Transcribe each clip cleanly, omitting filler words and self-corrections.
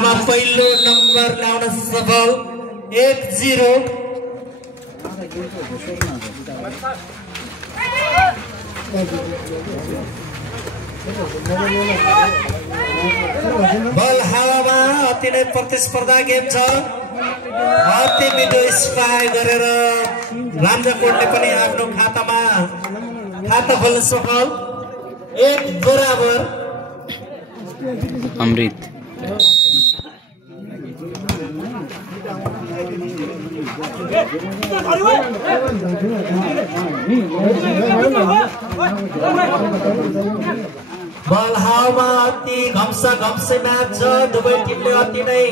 खातामा पहिलो नम्बर ल्याउन सफल 1-0 बल हावामा अति नै प्रतिस्पर्धा गेम छ अति मिठो स्पाई गरेर रामजाकोटले पनि आफ्नो खाता खोल्न सफल 1-1 अमृत बल हावामा अति घम्से म्याच छ दुवै टिमले अति नै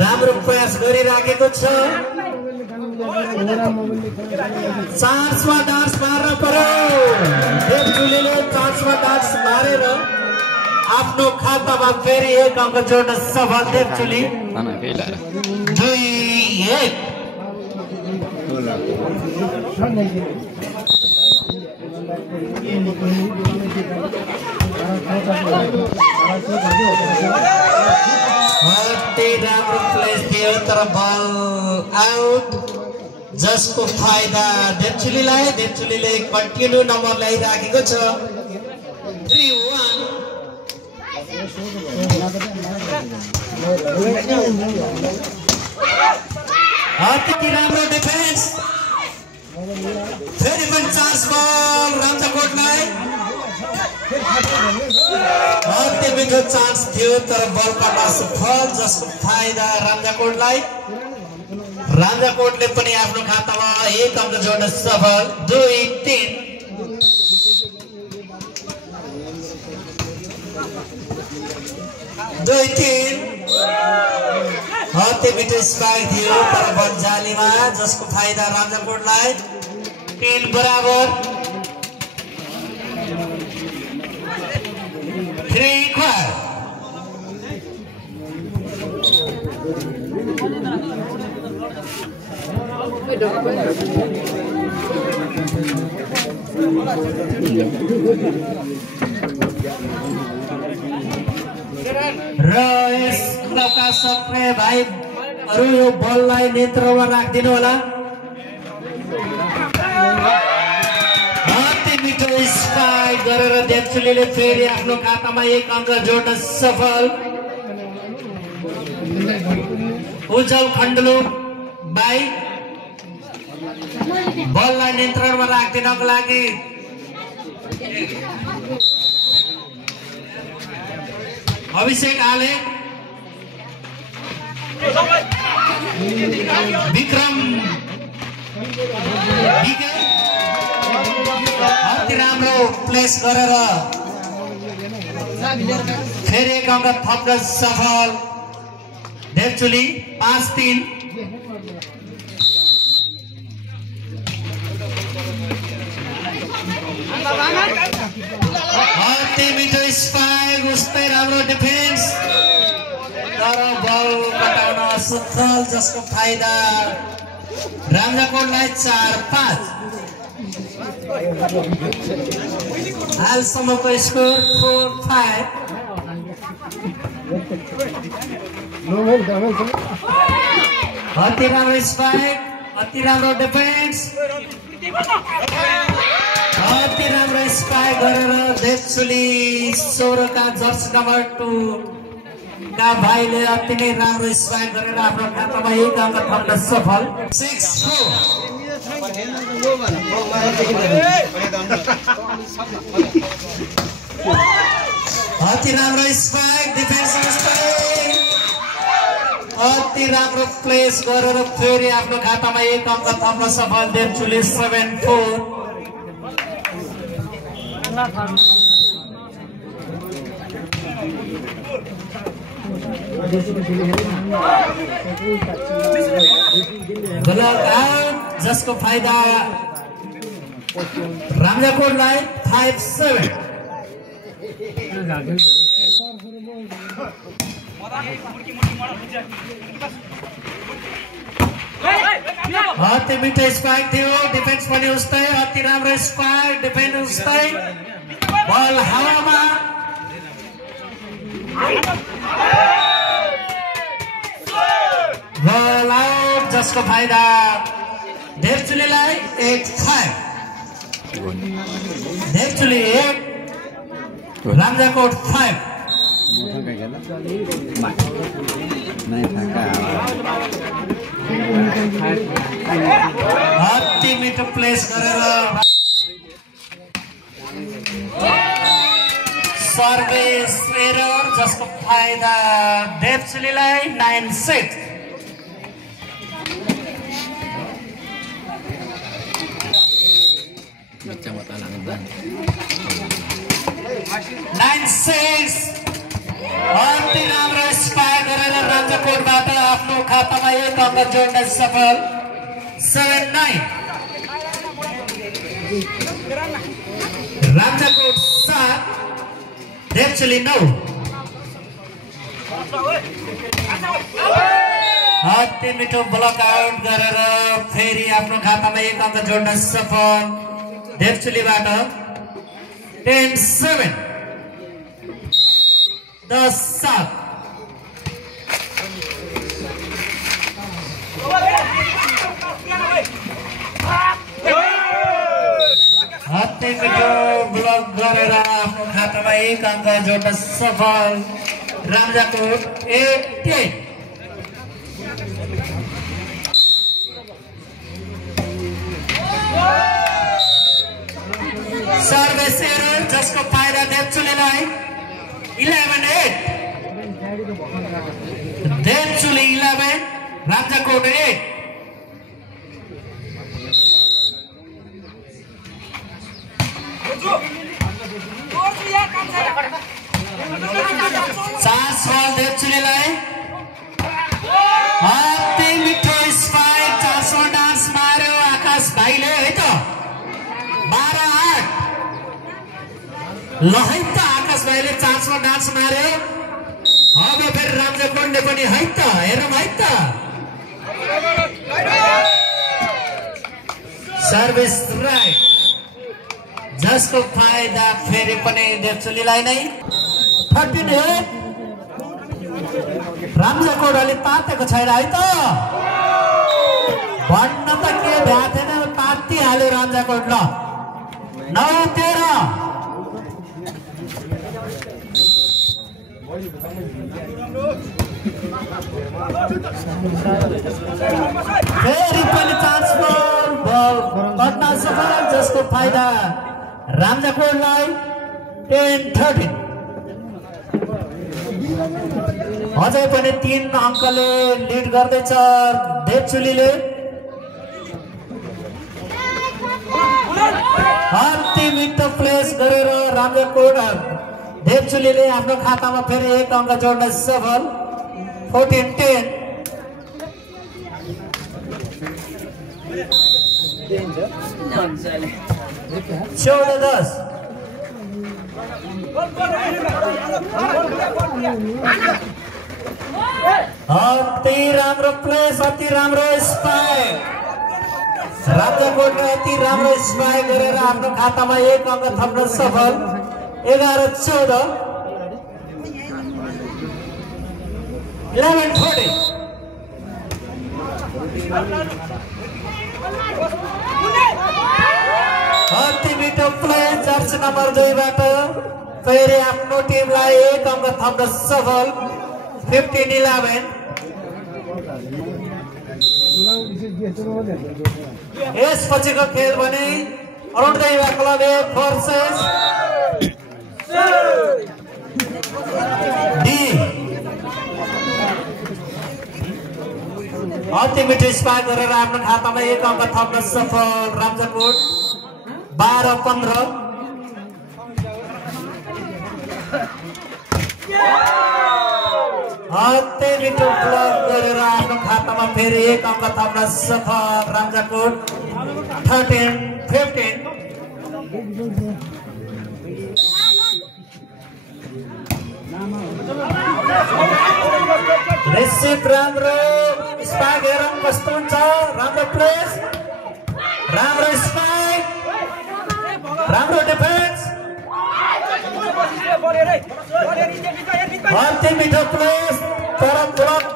राम्रो प्रयास गरिराखेको छ चान्समा डान्स मार्न पर्यो देवचुलीले चान्समा डान्स मारेर आफ्नो खातामा फेरि 1 अङ्क जोड्न सफल देवचुली 2-1 अति राम्रो प्लेस थियो तर बल आउट जसको फाइदा देवचुलीले कन्टिन्यू नम्बर ल्याइराखेको छ 3-1 अति राम्रो डिफेन्स फेरि पनि चान्स बल रामजाकोटलाई अति मिठो चान्स थियो तर बल पाउन सफल जसको फाइदा रामजाकोटले पनि आफ्नो खातामा 1 अङ्क जोड्न सफल 2-3 अति मिठो स्पाइक थियो तर बल जालीमा जसको फाइदा रामजाकोटलाई 3-3 र यस क्लबका सक्रिय भाइहरू यो बललाई नेत्रमा राखिदिनु होला अति मिठो स्पाइक गरेर देवचुलीले फेरि आफ्नो खातामा 1 अङ्क जोड्न सफल उज्जवल खण्डलु भाइ बललाई नियन्त्रणमा राखिदिनको लागि अभिषेक आले विक्रम अति राम्रो प्लेस गरेर फेरि 1 अङ्क थप्न सफल देवचुली 5-3 अति मिठो स्पाइक उस्तै राम्रो डिफेन्स तर बल कटाउन असफल जसको फाइदा रामजाकोटलाई 4-5 हालसम्मको स्कोर 4-5 अति राम्रो स्पाइक अति राम्रो डिफेन्स अति राम्रो स्पाइक गरेर देवचुली 16 का जर्सी नम्बर 2 का भाइले अति नै राम्रो स्पाइक गरेर आफ्नो खातामा 1 अङ्क थप्न सफल 6-4 अति राम्रो स्पाइक डिफेन्सिभ स्पाइक अति राम्रो प्लेस गरेर फेरि आफ्नो खातामा 1 अङ्क थप्न सफल देवचुली 7-4 ब्लक आउट जसको फाइदा रामजाकोटलाई 5-7 अति मिठो स्पाइक थियो डिफेन्स पनि उस्तै अति राम्रो स्पाइक डिफेन्स उस्तै बल हावामा जसको फाइदा देवचुलीलाई 8-5 देवचुली 8 रामजाकोट 5 अति मिठो प्लेस गरेर सर्भिस एरर जसको फाइदा देवचुलीलाई 9-6 9-6 अति राम्रो स्पायर गरेर रामजाकोटबाट आफ्नो खातामा एक अङ्क जोड्न सफल 7-9 रामजाकोट 7 देवचुली 9 अति मिठो ब्लक आउट गरेर फेरि आफ्नो खातामा एक अङ्क जोड्न सफल देवचुलीबाट 10-7 10-7 अति मिठो ब्लक गरेर आफ्नो खातामा एक अङ्क जोड्न सफल रामजाकोट 8-10 सर्भिस एरर जसको फाइदा देवचुलीलाई 11-8 देवचुली 11 रामजाकोट 8 चान्स फल देवचुलीलाई अति मिठो स्पाइक चान्समा डान्स मार्यो आकाश भाइले है त 12-8 ल है त आकाश भाइले चान्समा डान्स मार्यो अब फेरि रामजाकोटले पनि है त हेरौँ है त सर्भिस राइट जसको फाइदा फेरि पनि देवचुलीलाई नै 13-8 रामजाकोट अलि तातेको छैन है त भन्न त के भ्या थिएन तातिहाल्यो रामजाकोट ल 9-13 फेरि पनि चान्स बल गर्न सफल जसको फाइदा रामजाकोटलाई 10-13 अझै पनि 3 अङ्कले लिड गर्दैछ देवचुलीले अति मिठो प्लेस गरेर रामजाकोट देवचुलीले आफ्नो खातामा फेरि एक अङ्क जोड्न सफल 14-10 14-10 अति राम्रो प्लेस अति राम्रो स्पाइक रामजाकोटले अति राम्रो स्पाइक गरेर आफ्नो खातामा एक अङ्क थप्न सफल 11-14 11-14 अति मिठो प्लेस जर्सी नम्बर 2 बाट फेरि आफ्नो टिमलाई एक अङ्क थप्न सफल 15-11 यसपछिको खेल भने अरुणदेवा क्लब ए फोर्सेस डी अति मिठो स्पाइक गरेर आफ्नो खातामा एक अङ्क थप्न सफल रामजाकोट 12-15 अति मिठो ब्लक गरेर आफ्नो खातामा फेरि एक अङ्क थप्न सफल रामजाकोट 13-15 रिसिभ राम्रो स्पाइक हेरौँ कस्तो हुन्छ राम्रो प्लेस राम्रो स्पाइक राम्रो डिफेन्स अति मिठो प्लेस तर ब्लक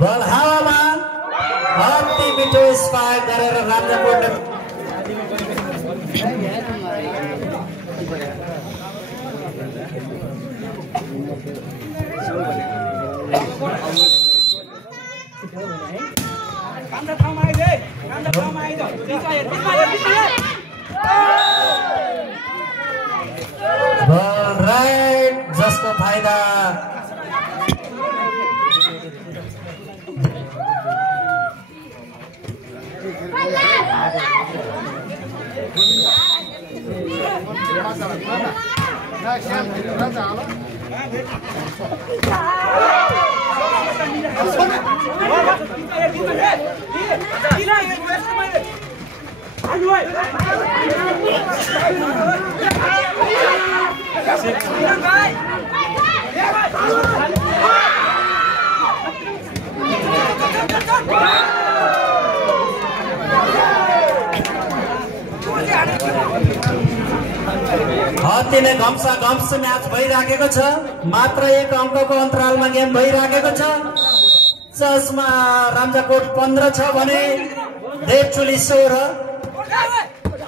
बल हावामा अति मिठो स्पाइक गरेर रामजाकोटले बल राइट जसको फाइदा अति नै घम्स म्याच भइराखेको छ मात्र एक अङ्कको अन्तरालमा गेम भइराखेको छ जसमा रामजाकोट 15 छ भने देवचुली 16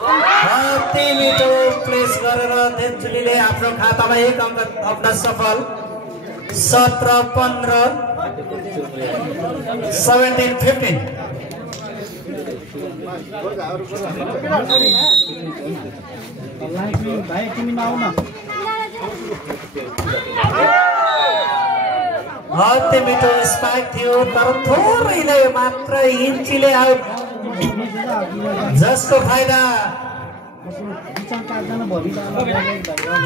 अति मिठो प्लेस गरेर देवचुलीले आफ्नो खातामा एक अङ्क थप्न सफल 17-15 17-15 भाइ तिमी नआउ न अति मिठो स्पाइक थियो तर थोरैले मात्र इन्चीले आउट जसको फाइदा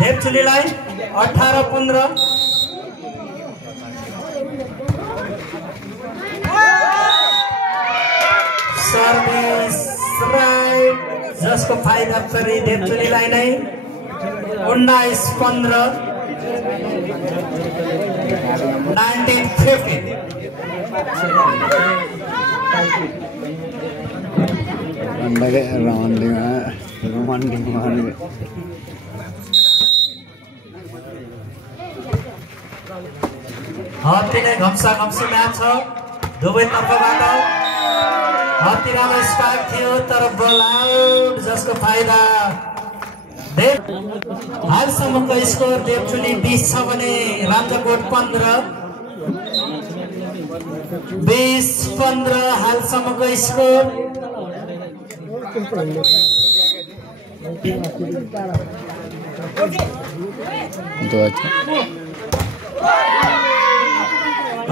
देवचुलीलाई 18-15 सर्भिस राइट जसको फाइदा पनि देवचुलीलाई नै 19-15 19-15 अति नै घम्सी म्याच छ दुवैतर्फबाट अति राम्रो स्पाइक थियो तर बल आउट जसको फाइदा हालसम्मको स्कोर देवचुली 20 छ भने रामजाकोट 15 20-15 हालसम्मको स्कोर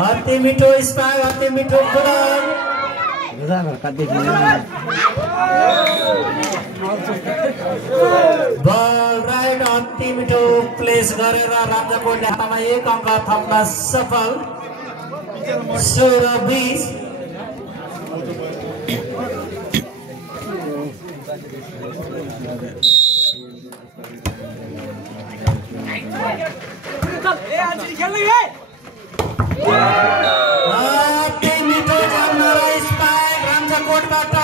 अति मिठो स्पाइक अति मिठो बल राइट अति मिठो प्लेस गरेर रामजाकोटले हातमा एक अङ्क थप्न सफल 16-20 अति मिठो जान्नरा स्पाइक रामजाकोटबाट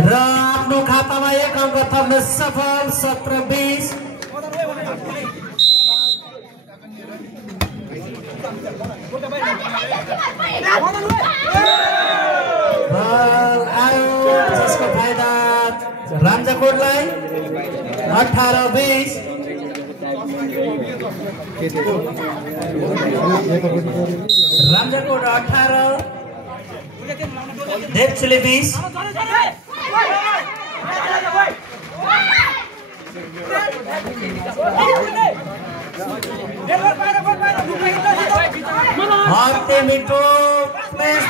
र आफ्नो खातामा एक अङ्क थप्न सफल 17-20 जसको फाइदा रामजाकोटलाई 18-20 रामजाकोट 18 देवचुली 20 अति मिठो प्लेस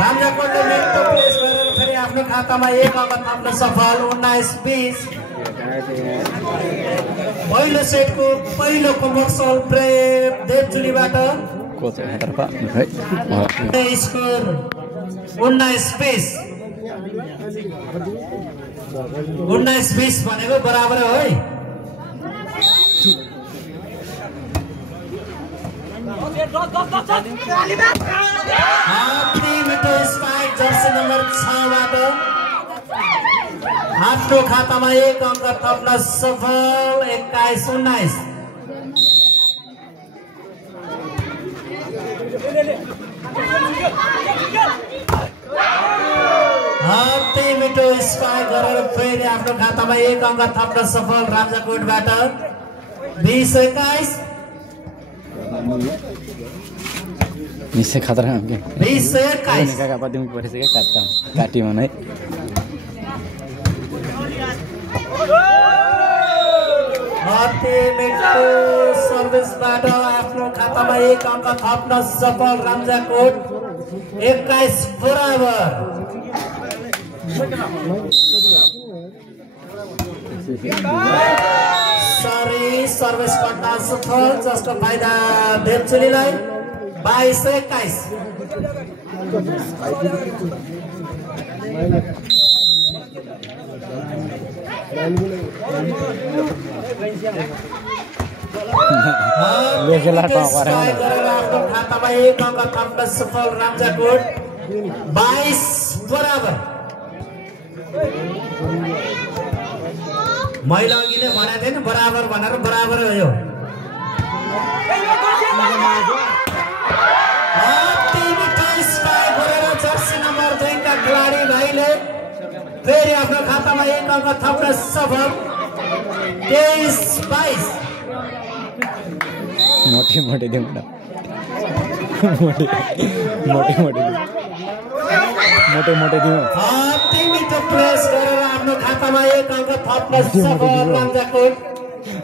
रामजाकोटले मिठो प्लेस गरेर फेरि आफ्नो खातामा एक अङ्क थप्न सफल 19-20 पहिलो सेटको पहिलो कमर्सियल ब्रेक देवचुलीबाट स्कोर 19-20 भनेको बराबर हो है मिठो स्पाइक जर्सी नम्बर 6 बाट आफ्नो खातामा एक अङ्क थप्न सफल 21-19 मिठो स्पाइक गरेर फेरि आफ्नो खातामा 1 अङ्क थप्न सफल राजाकोटबाट 20-21 निश्चय खतरा हो क्या 20-21 काका पदिम परेछ क्या काटियो भने अति मिठो सर्भिसबाट आफ्नो खातामा 1 अङ्क थप्न सफल राजाकोट 21 बराबर सरी सर्भिस गर्न सफल जसको फाइदा देवचुलीलाई 22-21 आफ्नो खातामा 1 अङ्क थप्न सफल राजाकोट 22 बराबर मैले अघि नै भनेको थिएँ नि बराबर भनेर बराबर हो यो जर्सी नम्बर 2 का खेलाडी भाइले फेरि आफ्नो खातामा 1 अङ्क थप्न सफल 23-22 मोटे दिउँ न मोटे दिउँ अति मिठो प्रेस गरेर आफ्नो खातामा 1 अङ्क थप्न सफल राजाकोट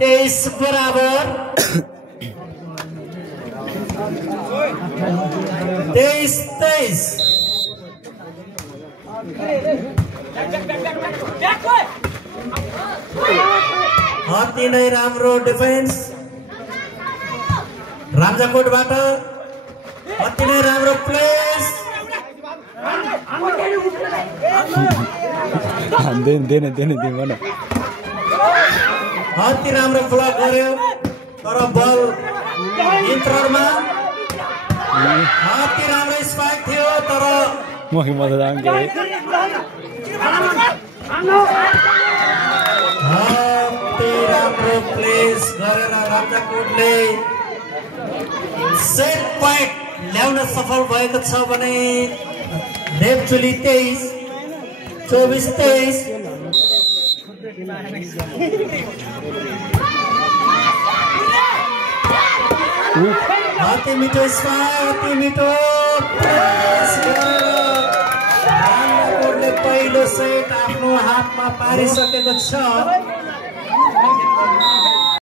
23 बराबर 23-23 अति नै राम्रो डिफेन्स राजाकोटबाट अति नै राम्रो प्लेस अति राम्रो ब्लक गर्यो तर बल इन्टरमा अति राम्रो स्पाइक थियो तर अति राम्रो प्लेस गरेर राजाकोटले सेट पोइन्ट ल्याउन सफल भएको छ भने देवचुली 24-23 अति मिठो स्पाइक अति मिठो प्रेस गरेर राजाकोटले पहिलो सेट आफ्नो हातमा पारिसकेको छ